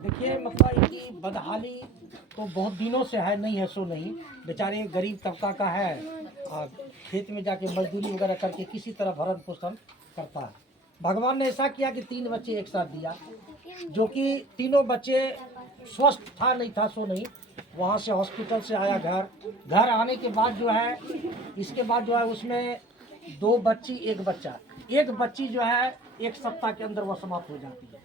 देखिए मतलब इनकी बदहाली तो बहुत दिनों से है, नहीं है सो नहीं। बेचारे गरीब तबका का है, और खेत में जाके मजदूरी वगैरह करके किसी तरह भरण पोषण करता है। भगवान ने ऐसा किया कि 3 बच्चे एक साथ दिया, जो कि तीनों बच्चे स्वस्थ था, नहीं था सो नहीं। वहाँ से हॉस्पिटल से आया घर, घर आने के बाद जो है, इसके बाद जो है उसमें 2 बच्ची एक बच्चा, एक बच्ची जो है 1 सप्ताह के अंदर वह समाप्त हो जाती है।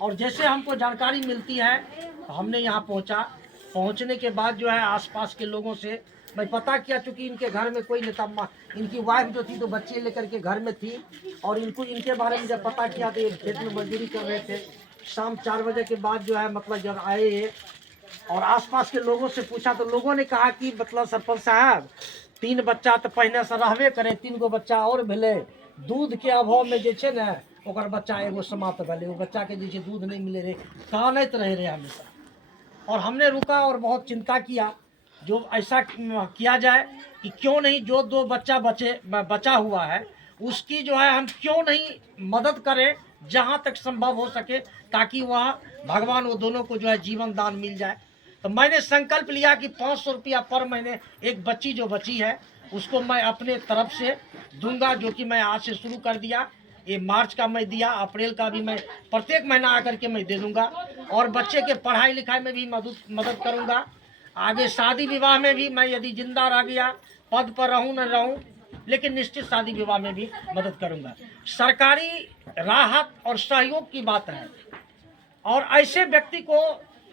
और जैसे हमको जानकारी मिलती है तो हमने यहाँ पहुँचा। पहुँचने के बाद जो है आसपास के लोगों से मैं पता किया, चूँकि इनके घर में कोई नहीं था। इनकी वाइफ जो थी तो बच्चे लेकर के घर में थी, और इनके बारे में जब पता किया तो ये खेत में मजदूरी कर रहे थे। शाम 4 बजे के बाद जो है मतलब जब आए ये और आसपास के लोगों से पूछा तो लोगों ने कहा कि मतलब सरपंच साहब 3 बच्चा तो पहले से रहबे करे, 3 गो बच्चा और भेले, दूध के अभाव में जे छे ने ओकर बच्चा एगो समाप्त भेले, वो बच्चा के जे दूध नहीं मिले रहे, कानैत रहे रहे हमेशा। और हमने रुका और बहुत चिंता किया, जो ऐसा किया जाए कि क्यों नहीं जो 2 बच्चा बचा हुआ है उसकी जो है हम क्यों नहीं मदद करें जहाँ तक संभव हो सके, ताकि वह भगवान वो दोनों को जो है जीवन दान मिल जाए। तो मैंने संकल्प लिया कि 500 रुपया पर महीने एक बच्ची जो बची है उसको मैं अपने तरफ से दूंगा, जो कि मैं आज से शुरू कर दिया। ये मार्च का मैं दिया, अप्रैल का भी मैं प्रत्येक महीना आकर के मैं दे दूंगा। और बच्चे के पढ़ाई लिखाई में भी मदद करूंगा। आगे शादी विवाह में भी मैं यदि जिंदा रह गया, पद पर रहूं न रहूं, लेकिन निश्चित शादी विवाह में भी मदद करूंगा। सरकारी राहत और सहयोग की बात है, और ऐसे व्यक्ति को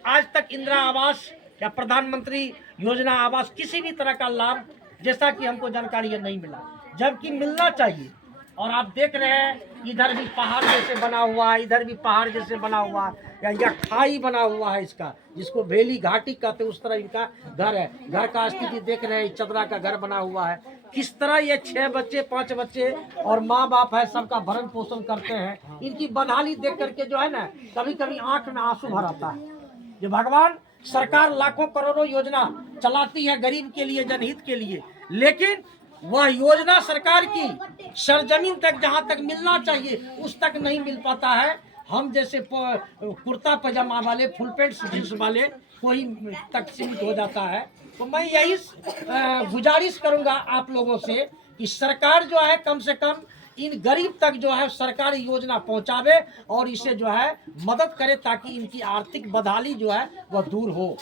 आज तक इंदिरा आवास या प्रधानमंत्री योजना आवास किसी भी तरह का लाभ जैसा कि हमको जानकारी है नहीं मिला, जबकि मिलना चाहिए। और आप देख रहे हैं इधर भी पहाड़ जैसे बना हुआ है, इधर भी पहाड़ जैसे बना हुआ है, या खाई बना हुआ है इसका, जिसको भेली घाटी कहते, उस तरह इनका घर है। घर का स्थिति देख रहे हैं, चदरा का घर बना हुआ है। किस तरह ये 6 बच्चे 5 बच्चे और माँ बाप है, सबका भरण पोषण करते हैं। इनकी बदहाली देख करके जो है ना, कभी कभी आंख में आंसू भर आता है। जो भगवान, सरकार लाखों करोड़ों योजना चलाती है गरीब के लिए, जनहित के लिए, लेकिन वह योजना सरकार की सरजमीन तक जहां तक मिलना चाहिए उस तक नहीं मिल पाता है। हम जैसे कुर्ता पजामा वाले, फुल पेंट जींस वाले कोई तक सीमित हो जाता है। तो मैं यही गुजारिश करूंगा आप लोगों से कि सरकार जो है कम से कम इन गरीब तक जो है सरकारी योजना पहुंचावे और इसे जो है मदद करे, ताकि इनकी आर्थिक बदहाली जो है वह दूर हो।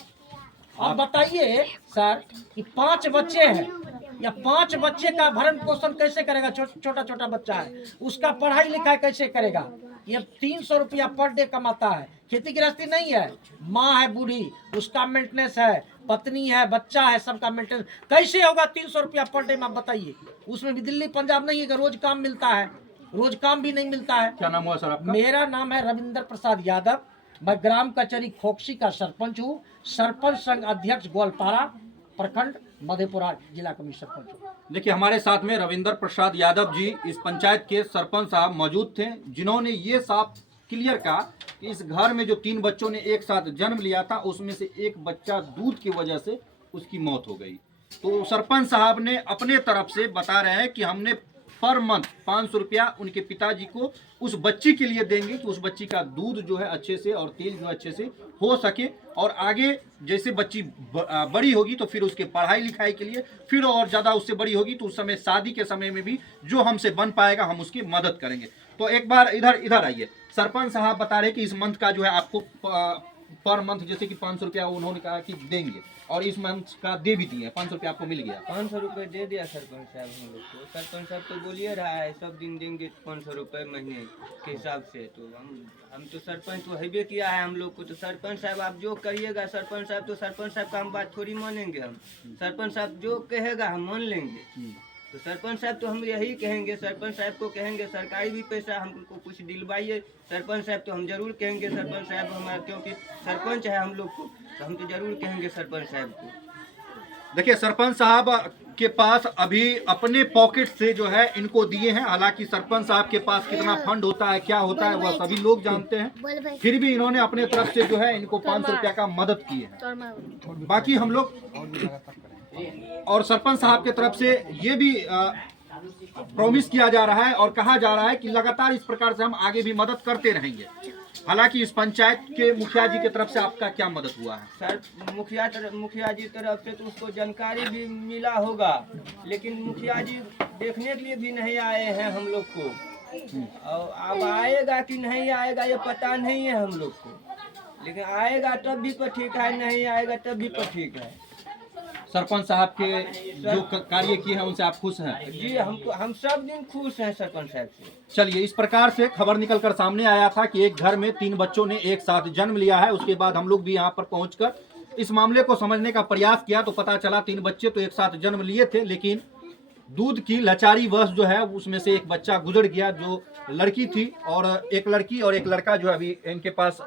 अब बताइए सर कि 5 बच्चे हैं, या 5 बच्चे का भरण पोषण कैसे करेगा? छोटा छोटा बच्चा है, उसका पढ़ाई लिखाई कैसे करेगा? ये 300 रुपया पर डे कमाता है, खेती गृहस्थी नहीं है, माँ है बूढ़ी, उसका मेंटेनेंस है, पत्नी है, बच्चा है, सबका मेंटेनेंस कैसे होगा 300 रुपया पर डे में? आप बताइए। उसमें भी दिल्ली पंजाब नहीं है कि रोज काम मिलता है, रोज काम भी नहीं मिलता है। क्या नाम हुआ सर आपका? मेरा नाम है रविंदर प्रसाद यादव, मैं ग्राम कचहरी खोकसी का सरपंच हूँ, सरपंच संघ अध्यक्ष ग्वालपारा प्रखंड मधेपुरा जिला का सरपंच हूँ। देखिए, हमारे साथ में रविंदर प्रसाद यादव जी इस पंचायत के सरपंच साहब मौजूद थे, जिन्होंने ये साफ क्लियर कहा कि इस घर में जो 3 बच्चों ने एक साथ जन्म लिया था, उसमें से एक बच्चा दूध की वजह से उसकी मौत हो गई। तो सरपंच साहब ने अपने तरफ से बता रहे हैं कि हमने पर मंथ 500 रुपया उनके पिताजी को उस बच्ची के लिए देंगे कि उस बच्ची का दूध जो है अच्छे से और तेल जो है अच्छे से हो सके, और आगे जैसे बच्ची बड़ी होगी तो फिर उसके पढ़ाई लिखाई के लिए, फिर और ज़्यादा उससे बड़ी होगी तो उस समय शादी के समय में भी जो हमसे बन पाएगा हम उसकी मदद करेंगे। तो एक बार इधर आइए। सरपंच साहब बता रहे कि इस मंथ का जो है आपको पर मंथ जैसे कि 500 रुपया उन्होंने कहा कि देंगे, और इस मंथ का दे भी दिए, 500 रुपया आपको मिल गया। 500 रुपये दे दिया सरपंच साहब हम लोग को। सरपंच साहब तो बोलिए रहा है सब दिन देंगे 500 रुपये महीने के हिसाब से। तो हम तो सरपंच तो हैबे किया है हम लोग को। तो सरपंच साहब आप जो करिएगा, सरपंच साहब तो सरपंच साहब का हम बात थोड़ी मानेंगे हम। सरपंच साहब जो कहेगा हम मान लेंगे। तो सरपंच साहब तो हम यही कहेंगे, सरपंच साहब को कहेंगे सरकारी भी पैसा हमको कुछ दिलवाइए। सरपंच साहब तो हम जरूर कहेंगे, सरपंच साहब हमारा क्योंकि सरपंच है हम लोग को, तो हम तो जरूर कहेंगे सरपंच साहब को। देखिए, सरपंच साहब के पास अभी अपने पॉकेट से जो है इनको दिए हैं। हालांकि सरपंच साहब के पास कितना फंड होता है, क्या होता है, वह सभी लोग जानते हैं, फिर भी इन्होंने अपने तरफ से जो है इनको 500 रुपया का मदद की है। बाकी हम लोग और सरपंच साहब के तरफ से ये भी प्रॉमिस किया जा रहा है और कहा जा रहा है कि लगातार इस प्रकार से हम आगे भी मदद करते रहेंगे। हालांकि इस पंचायत के मुखिया जी की तरफ से आपका क्या मदद हुआ है? सर मुखिया जी तरफ से तो उसको जानकारी भी मिला होगा, लेकिन मुखिया जी देखने के लिए भी नहीं आए हैं हम लोग को। और अब आएगा कि नहीं आएगा ये पता नहीं है हम लोग को, लेकिन आएगा तब भी पर ठीक है, नहीं आएगा तब भी पर ठीक है। सरपंच साहब के जो कार्य किए हैं उनसे आप खुश हैं? जी हम सब दिन खुश हैं सरपंच साहब से। चलिए, इस प्रकार से खबर निकलकर सामने आया था कि एक घर में 3 बच्चों ने एक साथ जन्म लिया है। उसके बाद हम लोग भी यहाँ पर पहुंचकर इस मामले को समझने का प्रयास किया तो पता चला 3 बच्चे तो एक साथ जन्म लिए थे, लेकिन दूध की लाचारी वश जो है उसमें से एक बच्चा गुजर गया, जो लड़की थी, और एक लड़की और एक लड़का जो अभी इनके पास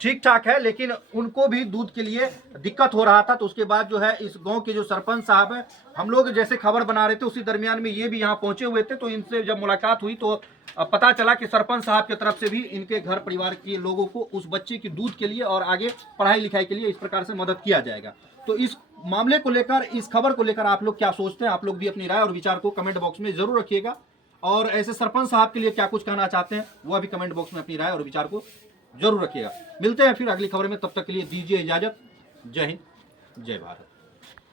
ठीक ठाक है, लेकिन उनको भी दूध के लिए दिक्कत हो रहा था। तो उसके बाद जो है इस गांव के जो सरपंच साहब हैं, हम लोग जैसे खबर बना रहे थे उसी दरमियान में ये भी यहाँ पहुंचे हुए थे। तो इनसे जब मुलाकात हुई तो पता चला कि सरपंच साहब की तरफ से भी इनके घर परिवार के लोगों को उस बच्चे की दूध के लिए और आगे पढ़ाई लिखाई के लिए इस प्रकार से मदद किया जाएगा। तो इस मामले को लेकर, इस खबर को लेकर आप लोग क्या सोचते हैं? आप लोग भी अपनी राय और विचार को कमेंट बॉक्स में जरूर रखिएगा, और ऐसे सरपंच साहब के लिए क्या कुछ कहना चाहते हैं वह भी कमेंट बॉक्स में अपनी राय और विचार को जरूर रखिएगा। मिलते हैं फिर अगली खबर में, तब तक के लिए दीजिए इजाजत। जय हिंद, जय भारत।